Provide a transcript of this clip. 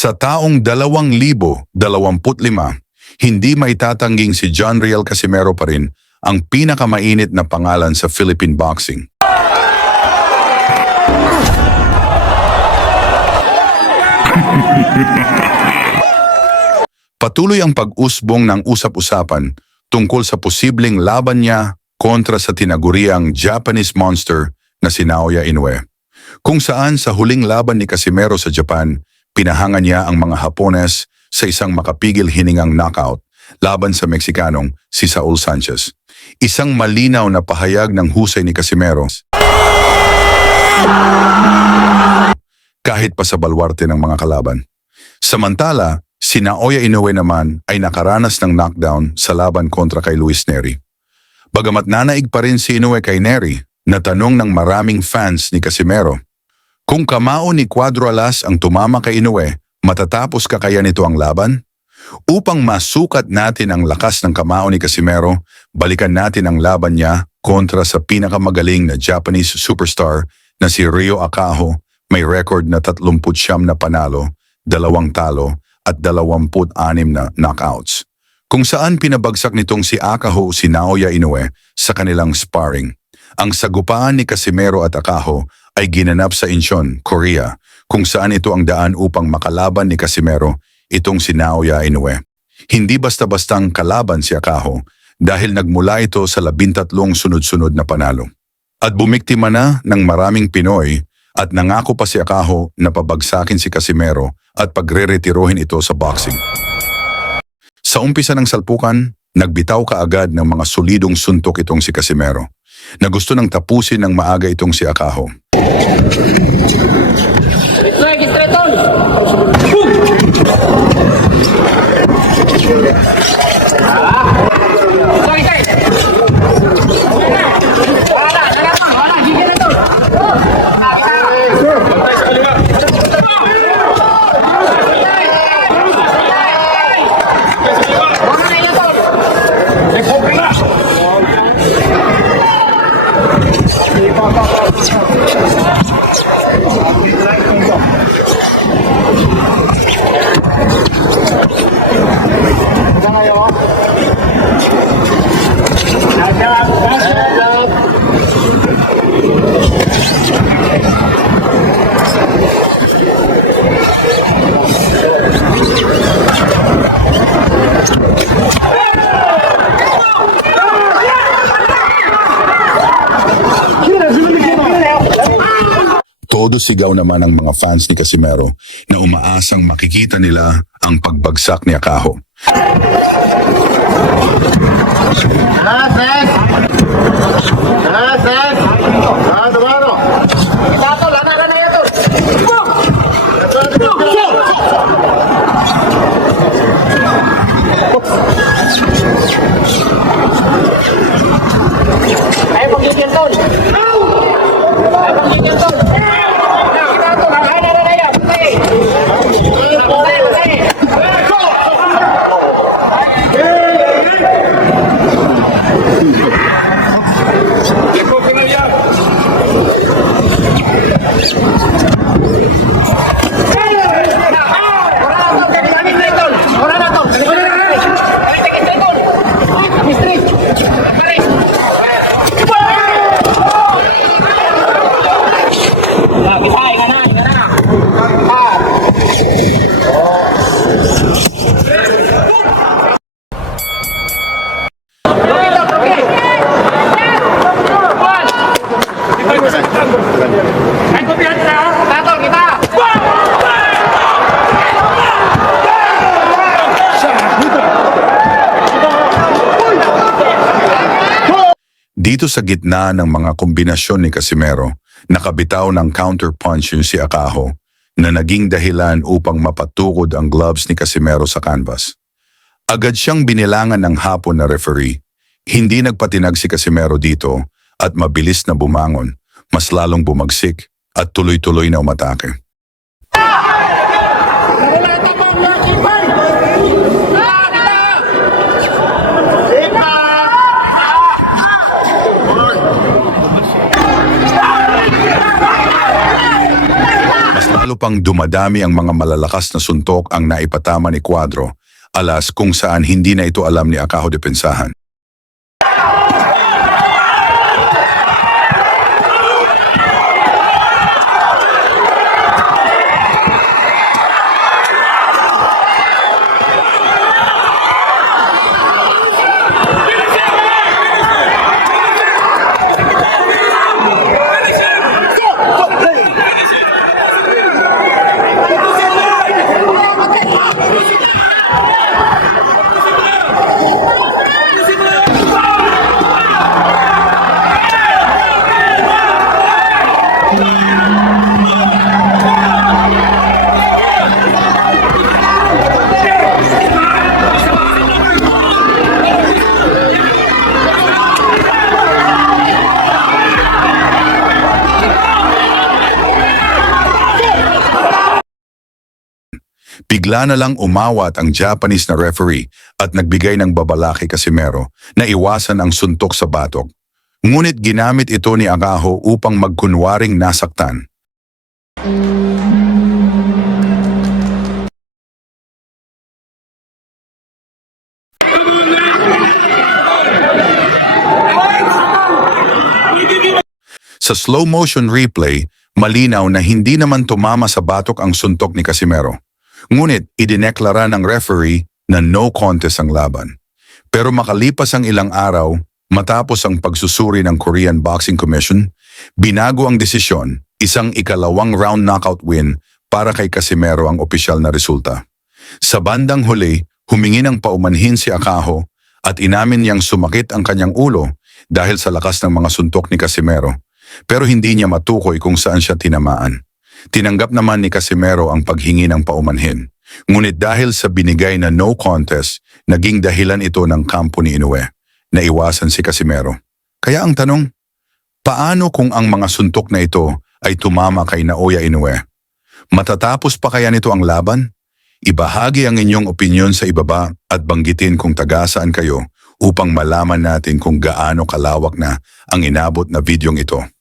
Sa taong 2025, hindi maitatangging si John Riel Casimero pa rin ang pinakamainit na pangalan sa Philippine boxing. Patuloy ang pag-usbong ng usap-usapan tungkol sa posibleng laban niya kontra sa tinaguriang Japanese monster na si Naoya Inoue. Kung saan sa huling laban ni Casimero sa Japan, pinahangan niya ang mga Hapones sa isang makapigil hiningang knockout laban sa Meksikanong si Saul Sanchez. Isang malinaw na pahayag ng husay ni Casimero kahit pa sa balwarte ng mga kalaban. Samantala, si Naoya Inoue naman ay nakaranas ng knockdown sa laban kontra kay Luis Nery. Bagamat nanaig pa rin si Inoue kay Nery, natanong ng maraming fans ni Casimero, kung kamao ni Cuadro Alas ang tumama kay Inoue, matatapos ka kaya nito ang laban? Upang masukat natin ang lakas ng kamao ni Casimero, balikan natin ang laban niya kontra sa pinakamagaling na Japanese superstar na si Ryo Akaho, may record na 39 na panalo, 2 talo at 26 na knockouts. Kung saan pinabagsak nitong si Akaho si Naoya Inoue sa kanilang sparring. Ang sagupaan ni Casimero at Akaho ay ginanap sa Incheon, Korea, kung saan ito ang daan upang makalaban ni Casimero itong si Naoya Inoue. Hindi basta-bastang kalaban si Akaho dahil nagmula ito sa 13 sunod-sunod na panalo. At bumiktima na ng maraming Pinoy at nangako pa si Akaho na pabagsakin si Casimero at pagre-retirohin ito sa boxing. Sa umpisa ng salpukan, nagbitaw kaagad ng mga solidong suntok itong si Casimero na gusto nang tapusin ng maaga itong si Akaho. Todo sigaw naman ang mga fans ni Casimero na umaasang makikita nila ang pagbagsak ni Akaho. Dito sa gitna ng mga kombinasyon ni Casimero, nakabitaw ng counterpunch yung si Akaho na naging dahilan upang mapatukod ang gloves ni Casimero sa canvas. Agad siyang binilangan ng Hapon na referee. Hindi nagpatinag si Casimero dito at mabilis na bumangon, mas lalong bumagsik at tuloy-tuloy na umatake. pang dumadami ang mga malalakas na suntok ang naipatama ni Cuadro, alas kung saan hindi na ito alam ni Akaho depensahan. Bigla na lang umawat ang Japanese na referee at nagbigay ng babala kay Casimero na iwasan ang suntok sa batok. Ngunit ginamit ito ni Akaho upang magkunwaring nasaktan. Sa slow motion replay, malinaw na hindi naman tumama sa batok ang suntok ni Casimero. Ngunit idineklara ng referee na no contest ang laban. Pero makalipas ang ilang araw, matapos ang pagsusuri ng Korean Boxing Commission, binago ang desisyon, isang ikalawang round knockout win para kay Casimero ang opisyal na resulta. Sa bandang huli, humingi ng paumanhin si Akaho at inamin niyang sumakit ang kanyang ulo dahil sa lakas ng mga suntok ni Casimero. Pero hindi niya matukoy kung saan siya tinamaan. Tinanggap naman ni Casimero ang paghingi ng paumanhin. Ngunit dahil sa binigay na no contest, naging dahilan ito ng kampo ni Inoue na iwasan si Casimero. Kaya ang tanong, paano kung ang mga suntok na ito ay tumama kay Naoya Inoue? Matatapos pa kaya nito ang laban? Ibahagi ang inyong opinyon sa ibaba at banggitin kung taga-saan kayo upang malaman natin kung gaano kalawak na ang inabot na videong ito.